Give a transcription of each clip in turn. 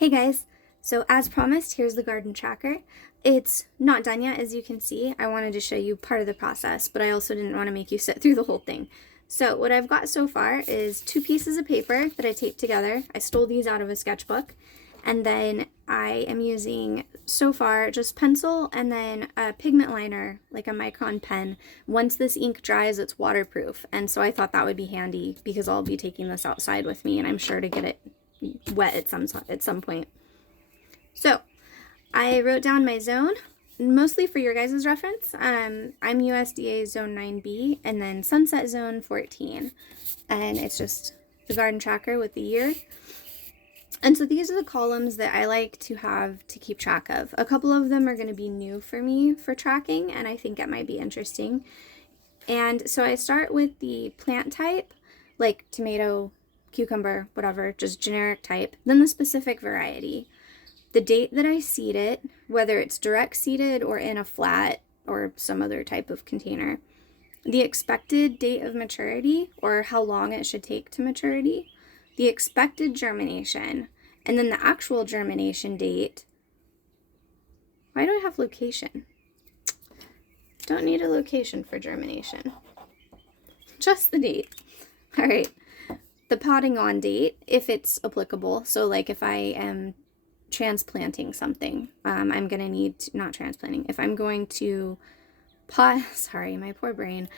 Hey guys, so as promised, here's the garden tracker. It's not done yet, as you can see. I wanted to show you part of the process, but I also didn't want to make you sit through the whole thing. So what I've got so far is 2 pieces of paper that I taped together. I stole these out of a sketchbook. And then I am using, so far, just pencil and then a pigment liner, like a Micron pen. Once this ink dries, it's waterproof. And so I thought that would be handy because I'll be taking this outside with me and I'm sure to get it wet at some point. So I wrote down my zone, mostly for your guys' reference. I'm USDA Zone 9B and then Sunset Zone 14. And it's just the garden tracker with the year. And so these are the columns that I like to have to keep track of. A couple of them are going to be new for me for tracking, and I think it might be interesting. And so I start with the plant type, like tomato, cucumber, whatever, just generic type, then the specific variety, the date that I seed it, whether it's direct seeded or in a flat or some other type of container, the expected date of maturity or how long it should take to maturity, the expected germination, and then the actual germination date. Why do I have location? Don't need a location for germination. Just the date. All right. The potting on date, if it's applicable. So like if I am transplanting something, I'm going to need, not transplanting, if I'm going to sorry, my poor brain.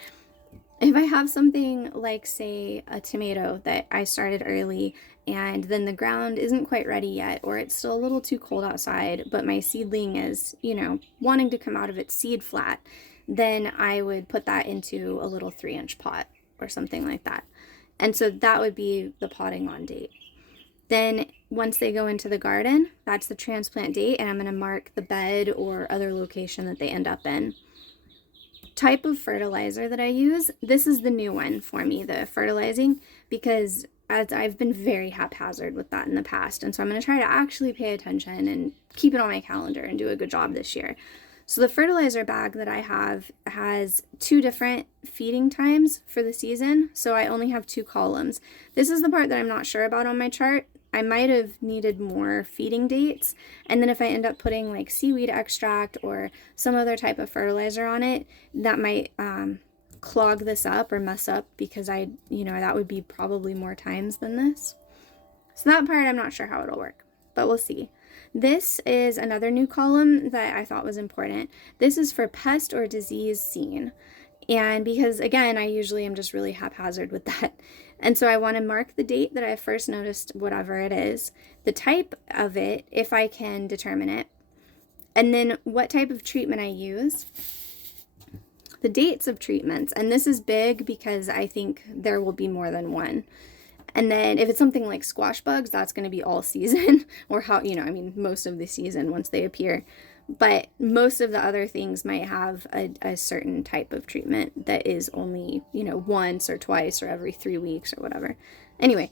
If I have something like, say, a tomato that I started early and then the ground isn't quite ready yet, or it's still a little too cold outside, but my seedling is, wanting to come out of its seed flat, then I would put that into a little 3-inch pot or something like that. And so that would be the potting on date. Then once they go into the garden, that's the transplant date, and I'm going to mark the bed or other location that they end up in. Type of fertilizer that I use, this is the new one for me, the fertilizing, because as I've been very haphazard with that in the past, and so I'm going to try to actually pay attention and keep it on my calendar and do a good job this year. So the fertilizer bag that I have has 2 different feeding times for the season, so I only have 2 columns. This is the part that I'm not sure about on my chart. I might have needed more feeding dates, and then if I end up putting like seaweed extract or some other type of fertilizer on it, that might clog this up or mess up because that would be probably more times than this. So that part I'm not sure how it'll work, but we'll see. This is another new column that I thought was important. This is for pest or disease seen. And because, again, I usually am just really haphazard with that. And so I want to mark the date that I first noticed whatever it is, the type of it, if I can determine it, and then what type of treatment I use, the dates of treatments. And this is big because I think there will be more than one. And then if it's something like squash bugs, that's going to be all season or most of the season once they appear. But most of the other things might have a certain type of treatment that is only, once or twice or every 3 weeks or whatever. Anyway,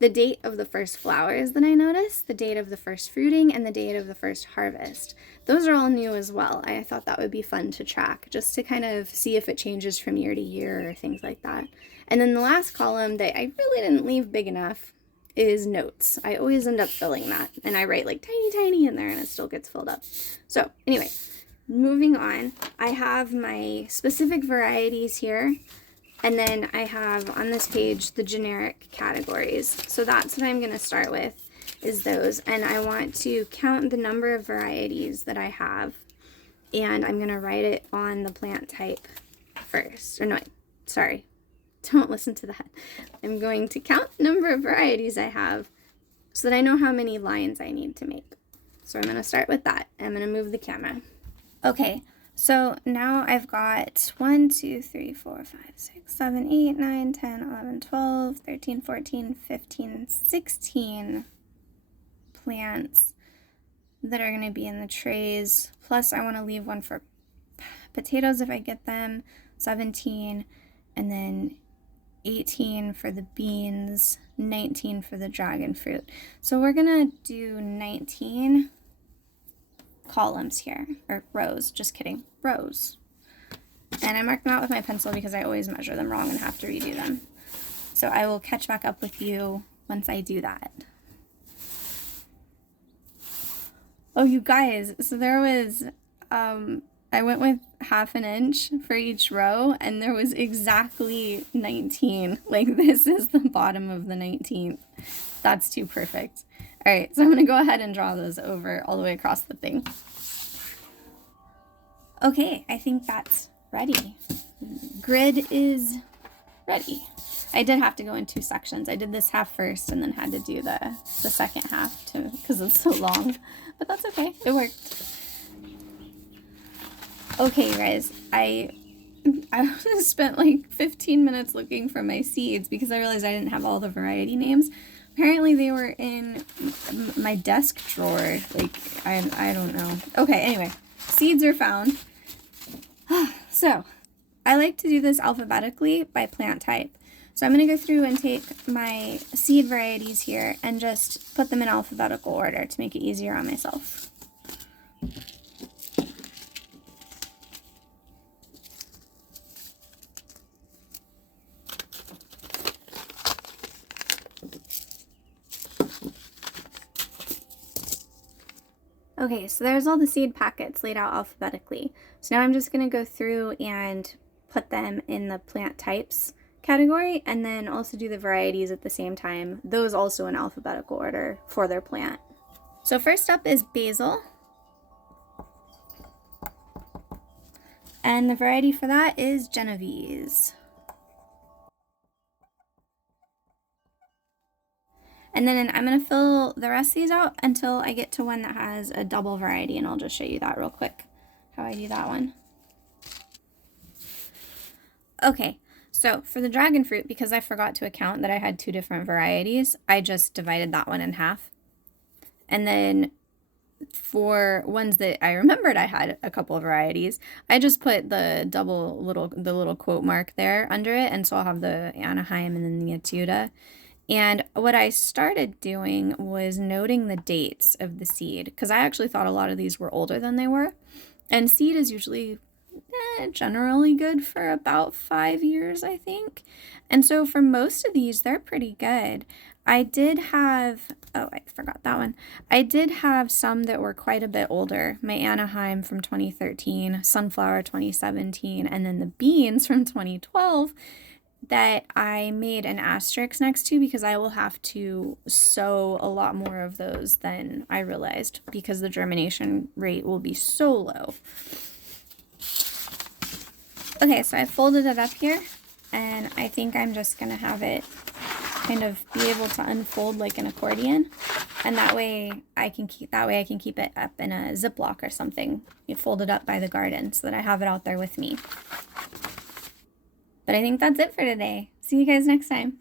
the date of the first flowers that I noticed, the date of the first fruiting, and the date of the first harvest. Those are all new as well. I thought that would be fun to track, just to kind of see if it changes from year to year or things like that. And then the last column that I really didn't leave big enough is notes. I always end up filling that, and I write like tiny in there and it still gets filled up. So anyway, moving on, I have my specific varieties here, and then I have on this page the generic categories. So that's what I'm going to start with, is those, and I want to count the number of varieties that I have, and I'm going to write it on the plant type first. Or no, sorry. Don't listen to that. I'm going to count the number of varieties I have so that I know how many lines I need to make. So I'm going to start with that. I'm going to move the camera. Okay, so now I've got 1, 2, 3, 4, 5, 6, 7, 8, 9, 10, 11, 12, 13, 14, 15, 16 plants that are going to be in the trays. Plus I want to leave one for potatoes if I get them, 17, and then 18 for the beans, 19 for the dragon fruit. So we're gonna do 19 columns here, or rows, just kidding, rows. And I marked them out with my pencil because I always measure them wrong and have to redo them. So I will catch back up with you once I do that. Oh, you guys, so there was, I went with 1/2 inch for each row, and there was exactly 19. Like, this is the bottom of the 19th. That's too perfect. All right, so I'm gonna go ahead and draw those over all the way across the thing. Okay, I think that's ready. Grid is ready. I did have to go in 2 sections. I did this half first and then had to do the second half too because it's so long. But that's okay. It worked. Okay, guys. I spent like 15 minutes looking for my seeds because I realized I didn't have all the variety names. Apparently they were in my desk drawer. Like, I don't know. Okay, anyway. Seeds are found. So, I like to do this alphabetically by plant type. So I'm going to go through and take my seed varieties here and just put them in alphabetical order to make it easier on myself. Okay, so there's all the seed packets laid out alphabetically. So now I'm just going to go through and put them in the plant types category and then also do the varieties at the same time, those also in alphabetical order for their plant. So first up is basil. And the variety for that is Genovese. And then I'm going to fill the rest of these out until I get to one that has a double variety, and I'll just show you that real quick, how I do that one. Okay, so for the dragon fruit, because I forgot to account that I had 2 different varieties, I just divided that one in half. And then for ones that I remembered I had a couple of varieties, I just put the little quote mark there under it, and so I'll have the Anaheim and then the Etuda. And what I started doing was noting the dates of the seed, because I actually thought a lot of these were older than they were. And seed is usually generally good for about 5 years, I think. And so for most of these, they're pretty good. I did have, oh, I forgot that one. I did have some that were quite a bit older. My Anaheim from 2013, Sunflower 2017, and then the beans from 2012 that I made an asterisk next to because I will have to sow a lot more of those than I realized because the germination rate will be so low. Okay, so I folded it up here, and I think I'm just going to have it kind of be able to unfold like an accordion, and that way I can keep it up in a Ziploc or something. You fold it up by the garden so that I have it out there with me. But I think that's it for today. See you guys next time.